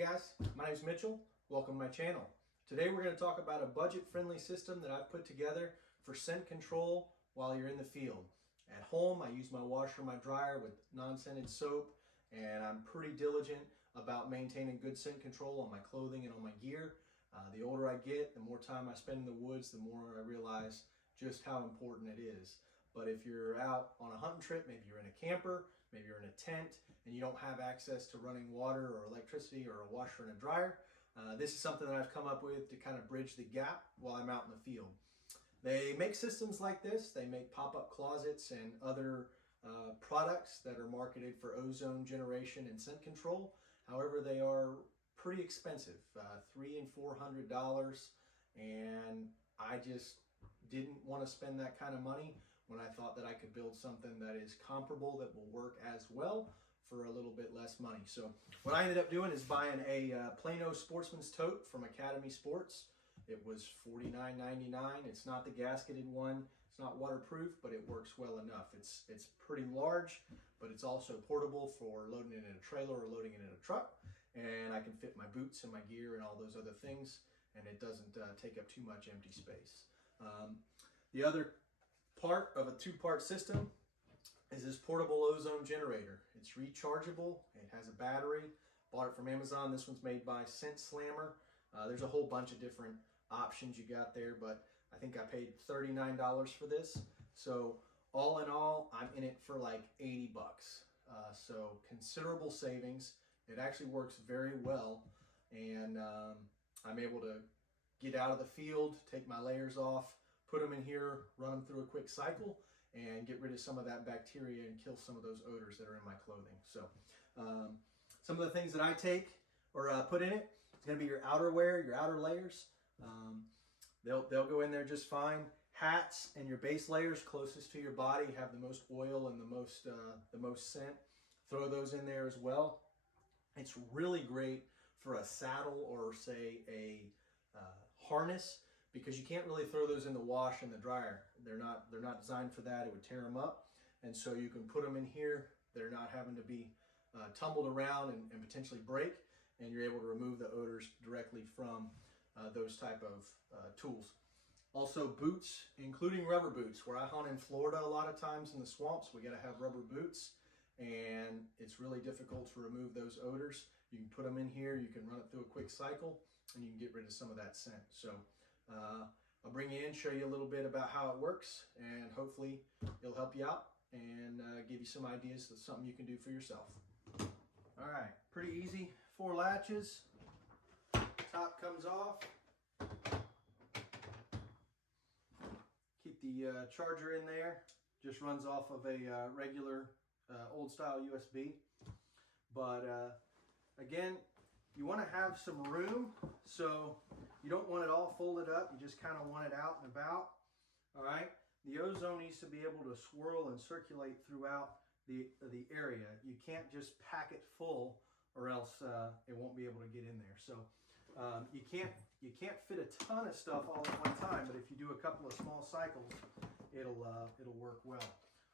guys, my name is Mitchell. Welcome to my channel. Today we're going to talk about a budget-friendly system that I've put together for scent control while you're in the field. At home, I use my washer and my dryer with non-scented soap, and I'm pretty diligent about maintaining good scent control on my clothing and on my gear. The older I get, the more time I spend in the woods, the more I realize just how important it is. But if you're out on a hunting trip, maybe you're in a camper, maybe you're in a tent, and you don't have access to running water or electricity or a washer and a dryer, this is something that I've come up with to kind of bridge the gap while I'm out in the field. They make systems like this. They make pop-up closets and other products that are marketed for ozone generation and scent control. However, they are pretty expensive, $300 and $400, and I just didn't want to spend that kind of money when I thought that I could build something that is comparable, that will work as well for a little bit less money. So what I ended up doing is buying a Plano Sportsman's Tote from Academy Sports. It was $49.99. It's not the gasketed one. It's not waterproof, but it works well enough. It's pretty large, but it's also portable for loading it in a trailer or loading it in a truck. And I can fit my boots and my gear and all those other things, and it doesn't take up too much empty space. The other part of a two-part system is this portable ozone generator. It's rechargeable. It has a battery. Bought it from Amazon. This one's made by Scent Slammer. There's a whole bunch of different options you got there, but I think I paid $39 for this. So all in all, I'm in it for like 80 bucks. So considerable savings. It actually works very well, and I'm able to get out of the field, take my layers off, put them in here, run them through a quick cycle, and get rid of some of that bacteria and kill some of those odors that are in my clothing. So some of the things that I take or put in it, it's going to be your outerwear, your outer layers. They'll go in there just fine. Hats and your base layers closest to your body have the most oil and the most scent. Throw those in there as well. It's really great for a saddle or say a harness, because you can't really throw those in the wash and the dryer. They're not designed for that. It would tear them up. And so you can put them in here. They're not having to be tumbled around and potentially break, and you're able to remove the odors directly from those type of tools. Also boots, including rubber boots. Where I hunt in Florida a lot of times in the swamps, we got to have rubber boots, and it's really difficult to remove those odors. You can put them in here, you can run it through a quick cycle, and you can get rid of some of that scent. So I'll bring you in, show you a little bit about how it works, and hopefully it'll help you out and give you some ideas of something you can do for yourself. All right, pretty easy. 4 latches. Top comes off. Keep the charger in there. Just runs off of a regular old style USB. But again, you want to have some room, so you don't want it all folded up. You just kind of want it out and about. All right. The ozone needs to be able to swirl and circulate throughout the area. You can't just pack it full, or else it won't be able to get in there. So you can't fit a ton of stuff all at one time, but if you do a couple of small cycles, it'll work well.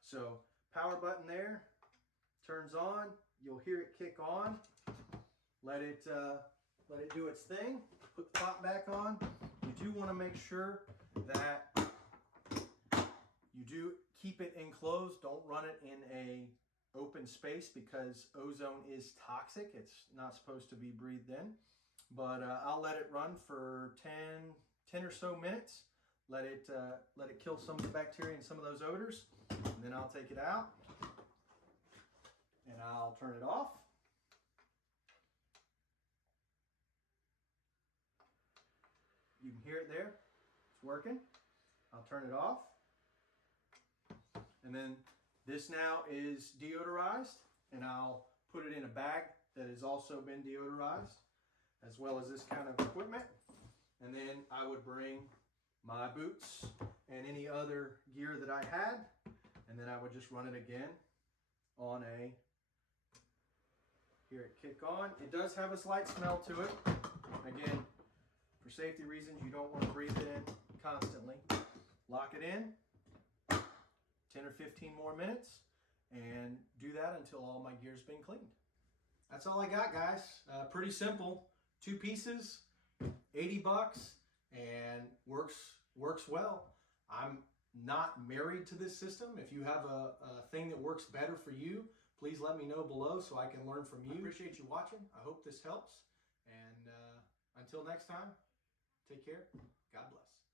So power button there turns on. You'll hear it kick on. Let it do its thing. Put the top back on. You do want to make sure that you do keep it enclosed. Don't run it in a open space, because ozone is toxic. It's not supposed to be breathed in. But I'll let it run for 10 or so minutes. Let it kill some of the bacteria and some of those odors. And then I'll take it out and I'll turn it off. You can hear it there. It's working. I'll turn it off. And then this now is deodorized, and I'll put it in a bag that has also been deodorized, as well as this kind of equipment. And then I would bring my boots and any other gear that I had, and then I would just run it again on hear it kick on. It does have a slight smell to it. Again, for safety reasons, you don't want to breathe it in constantly. Lock it in, 10 or 15 more minutes, and do that until all my gear's been cleaned. that's all I got, guys. Pretty simple. 2 pieces, 80 bucks, and works well. I'm not married to this system. If you have a thing that works better for you, please let me know below so I can learn from you. I appreciate you watching. I hope this helps. And until next time, take care. God bless.